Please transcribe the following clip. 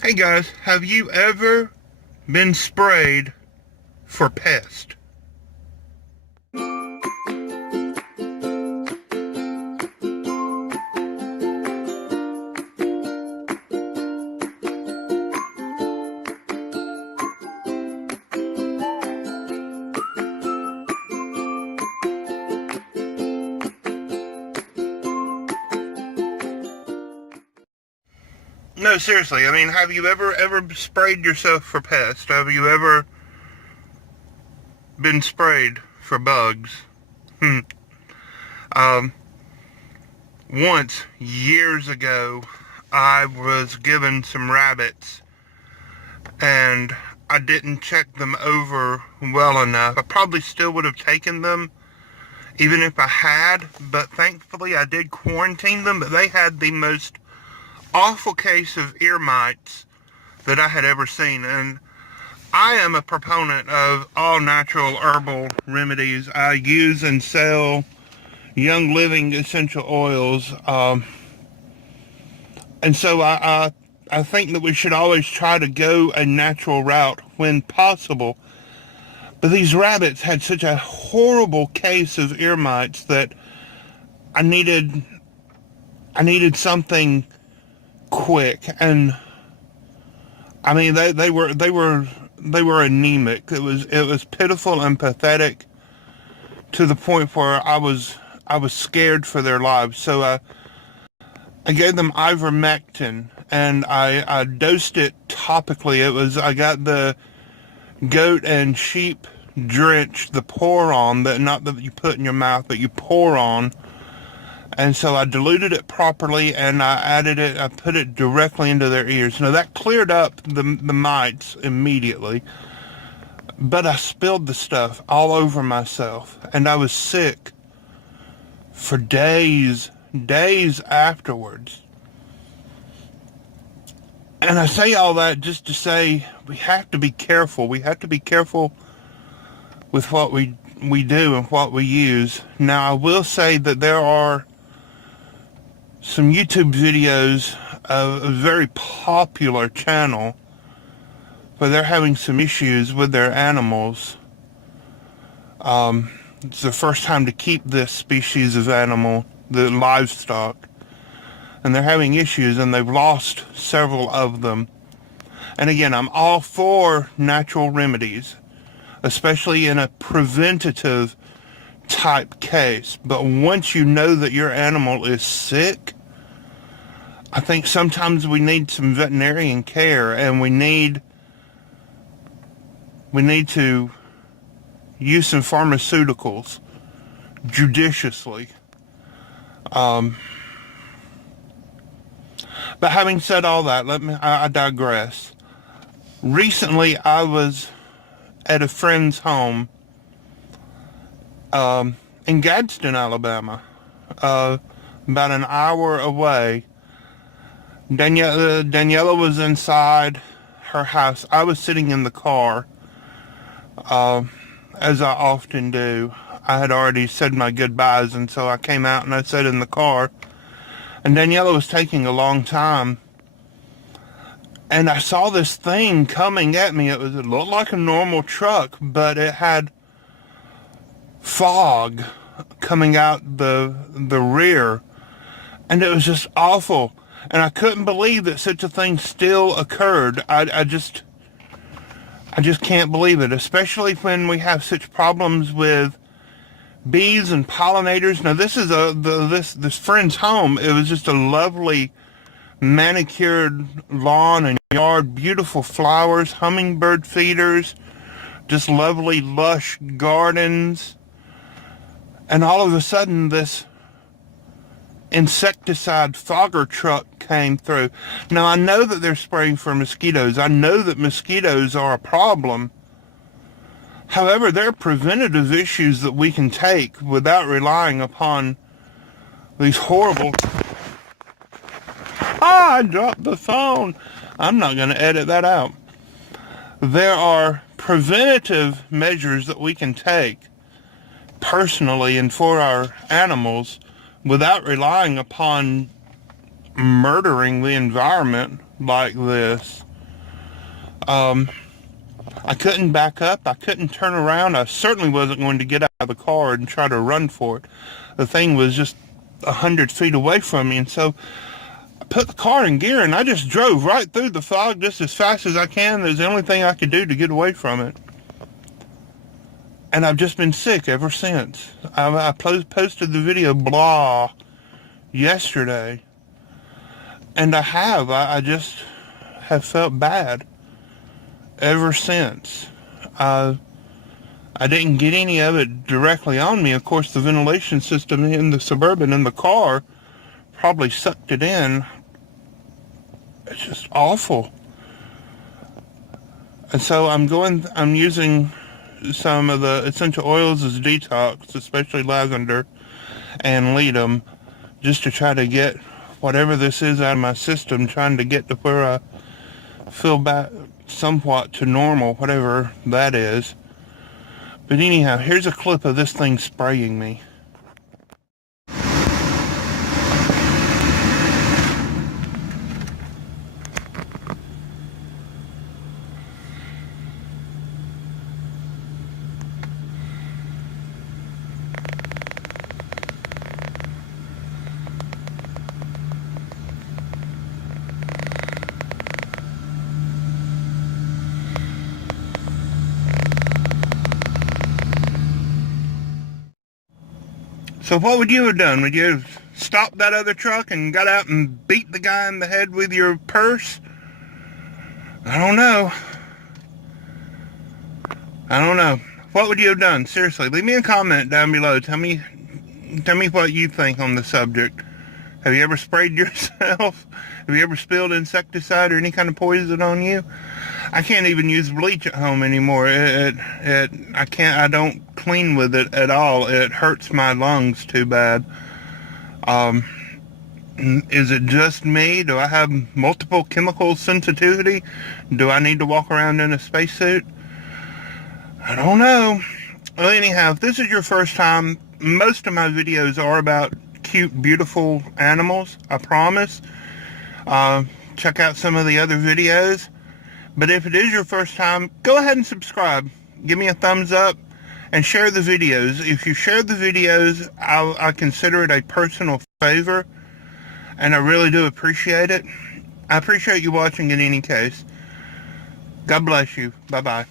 Hey guys, have you ever been sprayed for pest? No, seriously, I mean, have you ever sprayed yourself for pest? Have you ever been sprayed for bugs? Hmm. Um, Once, years ago, I was given some rabbits and I didn't check them over well enough. I probably still would have taken them even if I had, but thankfully I did quarantine them, but they had the most awful case of ear mites that I had ever seen. And I am a proponent of all natural herbal remedies. I use and sell Young Living essential oils. And so I think that we should always try to go a natural route when possible. But these rabbits had such a horrible case of ear mites that I needed something quick. And I mean, they were anemic. It was pitiful and pathetic to the point where I was scared for their lives. So I gave them ivermectin and I dosed it topically. I got the goat and sheep drench, the pour on, that not that you put in your mouth, but you pour on. And so I diluted it properly and I put it directly into their ears. Now that cleared up the mites immediately, but I spilled the stuff all over myself and I was sick for days afterwards. And I say all that just to say we have to be careful. We have to be careful with what we do and what we use. Now I will say that there are some YouTube videos of a very popular channel where they're having some issues with their animals. It's the first time to keep this species of animal, the livestock, and they're having issues and they've lost several of them. And again, I'm all for natural remedies, especially in a preventative type case. But once you know that your animal is sick, I think sometimes we need some veterinarian care and we need to use some pharmaceuticals judiciously. But having said all that, I digress. Recently, I was at a friend's home in Gadsden, Alabama, about an hour away. Daniela was inside her house. I was sitting in the car, as I often do. I had already said my goodbyes, and so I came out and I sat in the car. And Daniela was taking a long time. And I saw this thing coming at me. It looked like a normal truck, but it had fog coming out the rear. And it was just awful. And I couldn't believe that such a thing still occurred. I just can't believe it, especially when we have such problems with bees and pollinators. Now this is this friend's home. It was just a lovely manicured lawn and yard, beautiful flowers, hummingbird feeders, just lovely lush gardens. And all of a sudden this insecticide fogger truck came through. Now I know that they're spraying for mosquitoes. I know that mosquitoes are a problem. However, there are preventative issues that we can take without relying upon these horrible... I dropped the phone. I'm not going to edit that out. There are preventative measures that we can take personally and for our animals without relying upon murdering the environment like this. I couldn't back up. I couldn't turn around. I certainly wasn't going to get out of the car and try to run for it. The thing was just 100 feet away from me, and so I put the car in gear and I just drove right through the fog just as fast as I can. It was the only thing I could do to get away from it. And I've just been sick ever since. I posted the video blah yesterday, and I just have felt bad ever since. I didn't get any of it directly on me. Of course, the ventilation system in the Suburban in the car probably sucked it in. It's just awful. And so I'm using some of the essential oils as detox, especially lavender and ledum, just to try to get whatever this is out of my system, trying to get to where I feel back somewhat to normal, whatever that is. But anyhow, here's a clip of this thing spraying me. So what would you have done? Would you have stopped that other truck and got out and beat the guy in the head with your purse? I don't know. What would you have done? Seriously, leave me a comment down below. Tell me what you think on the subject. Have you ever sprayed yourself? Have you ever spilled insecticide or any kind of poison on you? I can't even use bleach at home anymore. I don't clean with it at all. It hurts my lungs too bad. Is it just me? Do I have multiple chemical sensitivity? Do I need to walk around in a spacesuit? I don't know. Well, anyhow, if this is your first time, most of my videos are about cute, beautiful animals, I promise. Check out some of the other videos. But if it is your first time, go ahead and subscribe. Give me a thumbs up and share the videos. If you share the videos, I consider it a personal favor, and I really do appreciate it. I appreciate you watching in any case. God bless you. Bye-bye.